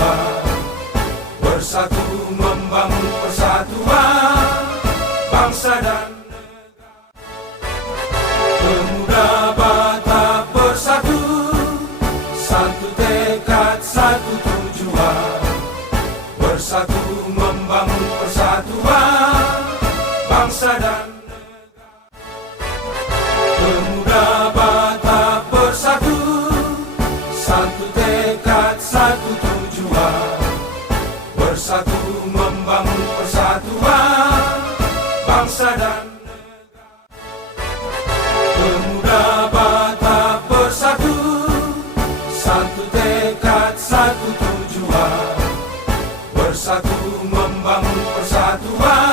tujuan, bersatu membangun persatuan bangsa dan pemuda Batak bersatu, satu tekad, satu tujuan, bersatu membangun persatuan bangsa dan pemuda Batak bersatu, satu tekad, satu tujuan, bersatu membangun persatuan bangsa dan pemuda Batak bersatu, satu tekad, satu tujuan, bersatu membangun persatuan